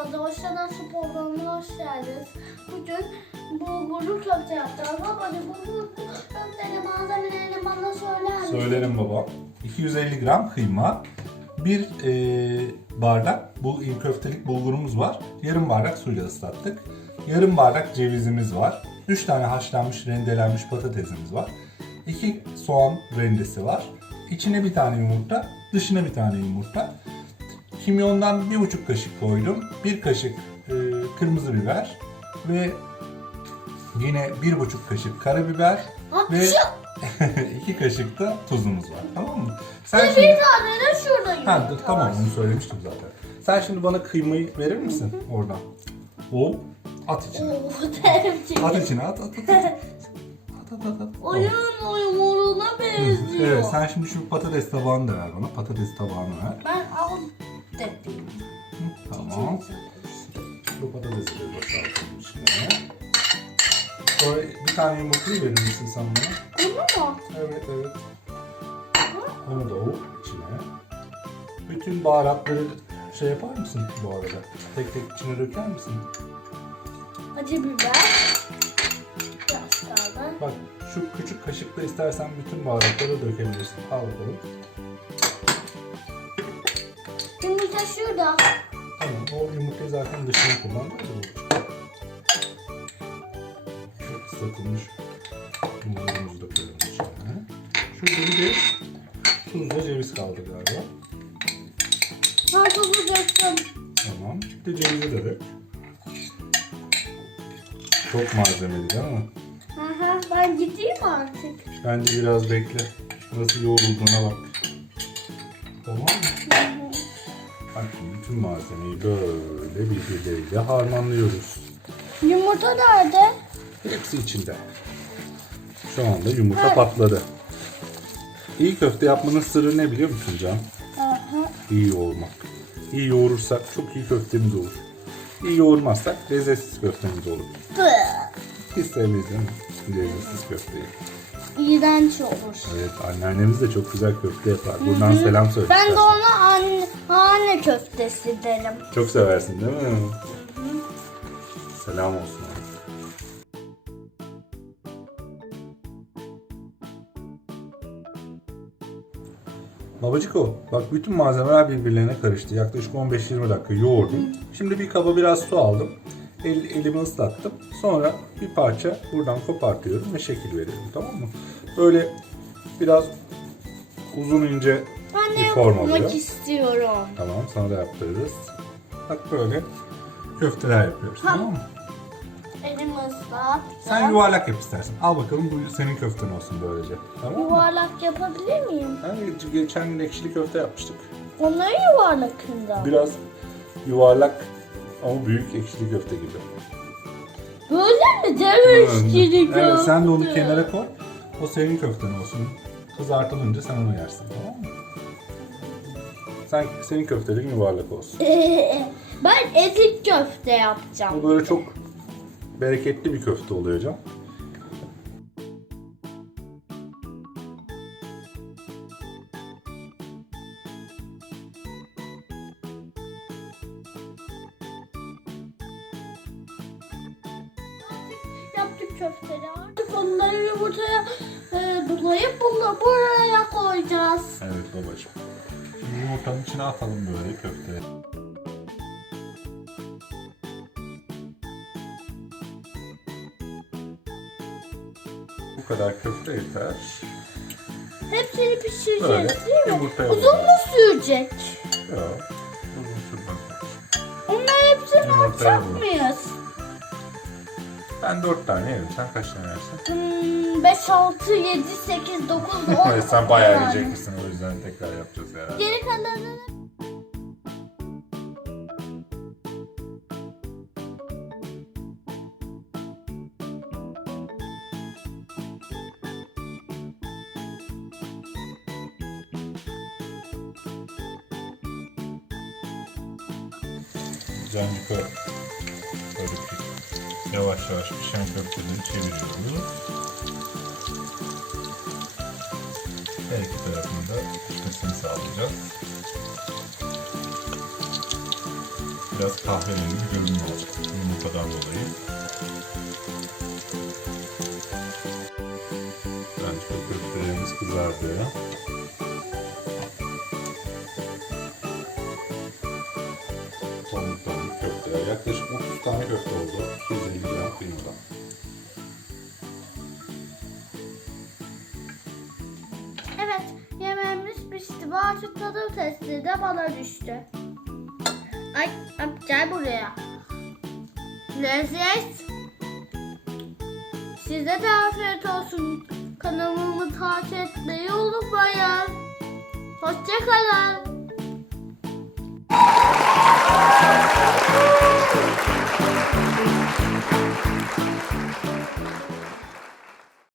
Merhaba, Doğuştan Spor Programı'na hoş geldiniz. Bugün bulgurlu köfte yapacağız. Babacığım bulgurlu köftenin malzemelerini bana söyler misin? Söylerim baba. 250 gram kıyma, bir e, bardak bu köftelik bulgurumuz var. Yarım bardak suyla ıslattık. Yarım bardak cevizimiz var. 3 tane haşlanmış rendelenmiş patatesimiz var. 2 soğan rendesi var. İçine bir tane yumurta, dışına bir tane yumurta. Kimyondan bir buçuk kaşık koydum. Bir kaşık e, kırmızı biber ve yine bir buçuk kaşık karabiber ve iki kaşık da tuzumuz var. Tamam mı? Sen Bir şimdi... tane de şurada Ha, dur, tamam onu söylemiştim zaten. Sen şimdi bana kıymayı verir misin oradan? O at içine. At içine at at at. At at at. benziyor. Evet sen şimdi şu patates tabağını da ver bana. Patates tabağını ver. Ben al Hı, Tamam. Bu patatesi de boşaltalım içine. Sonra bir tane yumurtayı verir misin sen bana? Bunu mu? Evet evet. Onu da o içine. Bütün baharatları şey yapar mısın bu arada? Tek tek içine döker misin? Acı biber. Biraz kaldı. Bak şu küçük kaşıkla istersen bütün baharatları dökebilirsin. Al bakalım. Yumurta şurada. Tamam o yumurtayı zaten dışına kullan. Hadi bakalım. Şu ıslatılmış yumurtamızı da koyalım içine. Şurada bir de tuzla ceviz kaldı galiba. Tuzu döktüm. Tamam. Bir de cevizi de dök. Çok malzemeli değil mi? Aha, ben gideyim artık. Bence biraz bekle. Nasıl yoğrulduğuna bak. Tamam mı? Bak şimdi bütün malzemeyi böyle birbirleriyle harmanlıyoruz. Yumurta nerede? Hepsi içinde. Şu anda yumurta Evet. patladı. İyi köfte yapmanın sırrı ne biliyor musun Can? Aha. İyi yoğurmak. İyi yoğurursak çok iyi köftemiz olur. İyi yoğurmazsak lezzetsiz köftemiz olur. Hiç sevmeyiz değil mi? Lezzetsiz köfteyi. İğrenç olur. Evet anneannemiz de çok güzel köfte yapar. Buradan selam söyle. Ben de ona anne, anne köftesi derim. Çok seversin değil mi? Selam olsun. Babacıko, bak bütün malzemeler birbirlerine karıştı. Yaklaşık 15-20 dakika yoğurdum. Şimdi bir kaba biraz su aldım. El, elimi ıslattım. Sonra bir parça buradan kopartıyorum ve şekil veriyorum. Tamam mı? Böyle biraz uzun ince Ben de bir form yapmak istiyorum. Tamam sana da yaptırırız. Bak böyle köfteler yapıyoruz tamam mı? Elimi ıslattım. Sen yuvarlak yap istersen. Al bakalım bu senin köften olsun böylece. Tamam mı? Yuvarlak yapabilir miyim? Yani geçen gün ekşili köfte yapmıştık. Onları yuvarlakında. Biraz yuvarlak ama büyük ekşili köfte gibi. Böyle mi demiş gibi Evet sen de onu kenara koy. O senin köften olsun. Kızartılınca sen onu yersin tamam mı? Sen, senin köftelerin yuvarlak olsun. ben ezik köfte yapacağım. Bu böyle çok bereketli bir köfte oluyor Can. Yaptık köfteleri. Artık onları yumurtaya e, bulayıp bunu buraya koyacağız. Evet babacığım. Şimdi yumurtanın içine atalım böyle köfte. Bu kadar köfte yeter. Hepsini pişireceğiz Böyle değil mi? yumurtaya Uzun mu sürecek? Yok. Uzun sürmez. Onlar hepsini Yumurtaya atacak vurun. mıyız? Ben dört tane yerim. Sen kaç tane yersin? Hmm, 5, 6, 7, 8, 9, 10. Evet, sen bayağı yiyecek misin? O yüzden tekrar yapacağız herhalde. Geri kalanını Cancıka ki yavaş yavaş pişen köfteleri çeviriyoruz. Her iki tarafında pişmesini sağlayacağız. biraz kahverengi bir görünüm olacak. Yumurtadan dolayı. Bence köftelerimiz kızardı. Tomuk tomuk köfteler. Yaklaşık 30 tane köfte tadım testi de bana düştü. Ay gel buraya. Lezzet. Size de afiyet olsun. Kanalımı takip etmeyi unutmayın. Hoşçakalın.